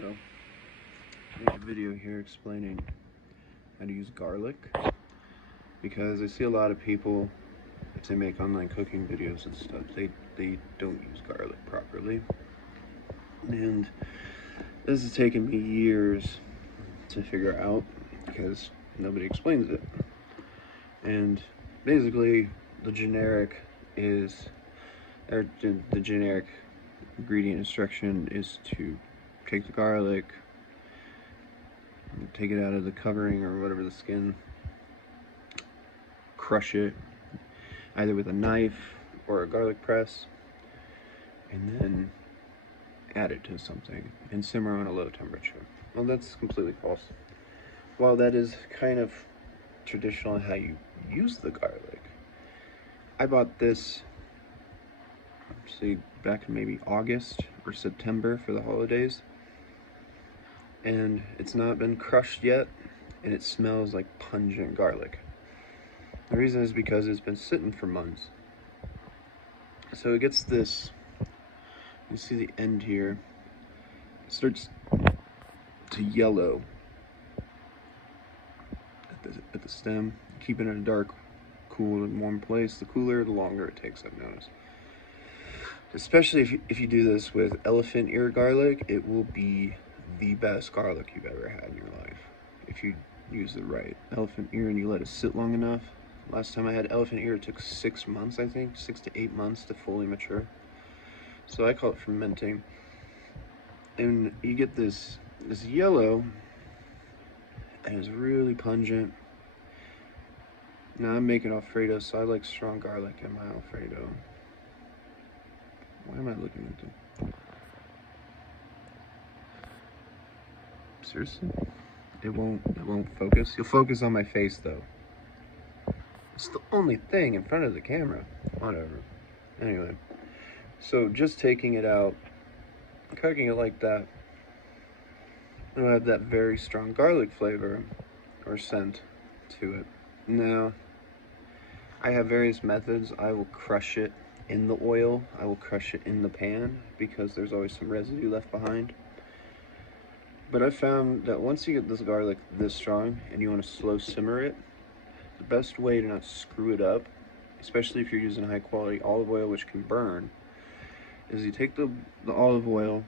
So, make a video here explaining how to use garlic, because I see a lot of people, if they make online cooking videos and stuff, they don't use garlic properly. And this has taken me years to figure out because nobody explains it. And basically, the generic ingredient instruction is to take the garlic, take it out of the covering or whatever, the skin, crush it either with a knife or a garlic press, and then add it to something and simmer on a low temperature. Well, that's completely false. While that is kind of traditional in how you use the garlic, I bought this, back in maybe August or September for the holidays, and it's not been crushed yet, and it smells like pungent garlic. The reason is because it's been sitting for months. So it gets this, you see the end here, it starts to yellow at the stem. Keep it in a dark, cool, and warm place. The cooler, the longer it takes, I've noticed. Especially if you do this with elephant ear garlic, it will be the best garlic you've ever had in your life. If you use the right elephant ear and you let it sit long enough. Last time I had elephant ear, it took 6 months, I think, 6 to 8 months to fully mature. So I call it fermenting. And you get this yellow, and it's really pungent. Now I'm making Alfredo, so I like strong garlic in my Alfredo. Why am I looking at them? Seriously? It won't focus. You'll focus on my face though. It's the only thing in front of the camera. Whatever. Anyway, so just taking it out, cooking it like that, it'll have that very strong garlic flavor or scent to it. Now, I have various methods. I will crush it in the oil. I will crush it in the pan because there's always some residue left behind. But I found that once you get this garlic this strong and you want to slow simmer it, the best way to not screw it up, especially if you're using high quality olive oil, which can burn, is you take the olive oil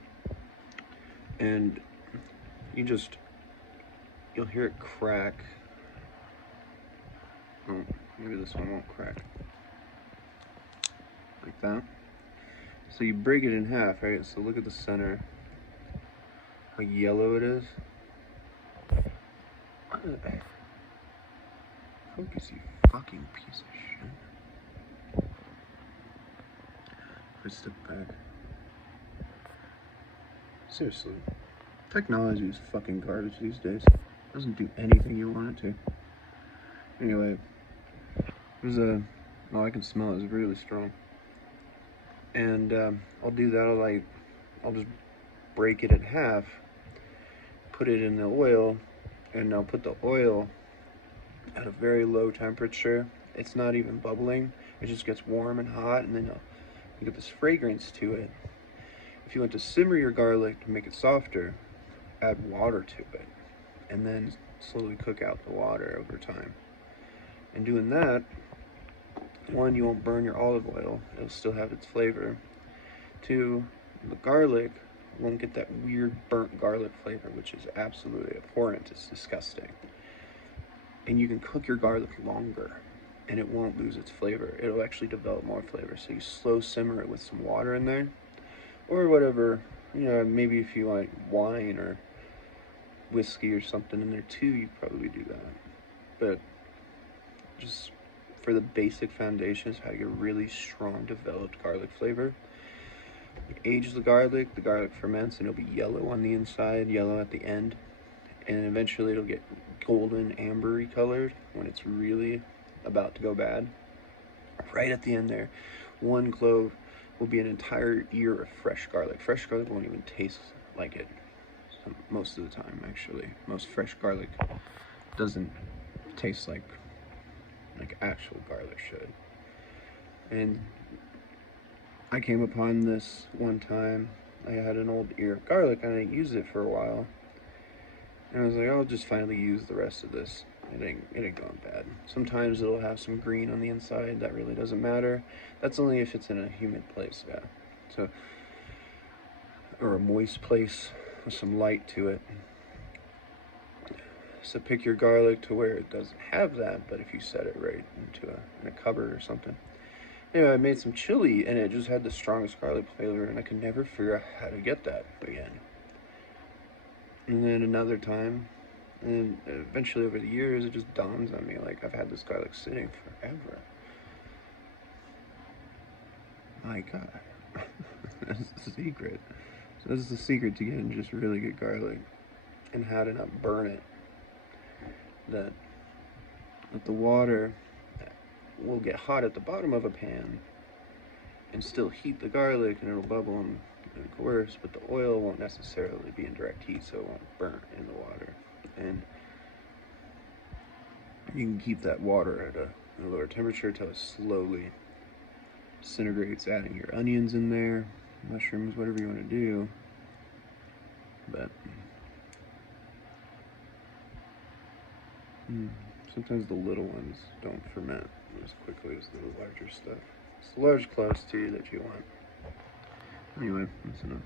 and you'll hear it crack. Oh, maybe this one won't crack. Like that. So you break it in half, right? So look at the center, how yellow it is. Focus, you fucking piece of shit. Let's step back. Seriously, technology is fucking garbage these days. It doesn't do anything you want it to. Anyway, I can smell it. It's really strong. And I'll do that. I'll just break it in half, put it in the oil, and I'll put the oil at a very low temperature. It's not even bubbling. It just gets warm and hot, and then you get this fragrance to it. If you want to simmer your garlic to make it softer, add water to it, and then slowly cook out the water over time. And doing that, one, you won't burn your olive oil. It'll still have its flavor. Two, the garlic won't get that weird burnt garlic flavor, which is absolutely abhorrent. It's disgusting. And you can cook your garlic longer, and it won't lose its flavor. It'll actually develop more flavor. So you slow simmer it with some water in there, or whatever, maybe if you like wine or whiskey or something in there too, you probably do that. But just for the basic foundations, how to get a really strong developed garlic flavor. You age the garlic ferments, and it'll be yellow on the inside, yellow at the end, and eventually it'll get golden ambery colored when it's really about to go bad. Right at the end there, one clove will be an entire ear of fresh garlic. Fresh garlic won't even taste like it most of the time, actually. Most fresh garlic doesn't taste like actual garlic should. And I came upon this one time I had an old ear of garlic and I didn't use it for a while. And I was like, I'll just finally use the rest of this. It ain't going bad. Sometimes it'll have some green on the inside. That really doesn't matter. That's only if it's in a humid place, yeah. So, or a moist place with some light to it. So pick your garlic to where it doesn't have that, but if you set it right into in a cupboard or something. Anyway, I made some chili and it just had the strongest garlic flavor, and I could never figure out how to get that again. And then another time, and eventually over the years, it just dawns on me, like, I've had this garlic sitting forever. My God. That's the secret. So this is the secret to getting just really good garlic, and how to not burn it. That the water will get hot at the bottom of a pan and still heat the garlic, and it'll bubble and coerce, but the oil won't necessarily be in direct heat, so it won't burn in the water. And you can keep that water at a lower temperature until it slowly disintegrates, adding your onions in there, mushrooms, whatever you want to do. But sometimes the little ones don't ferment as quickly as the larger stuff. It's the large cloves too that you want. Anyway, that's enough.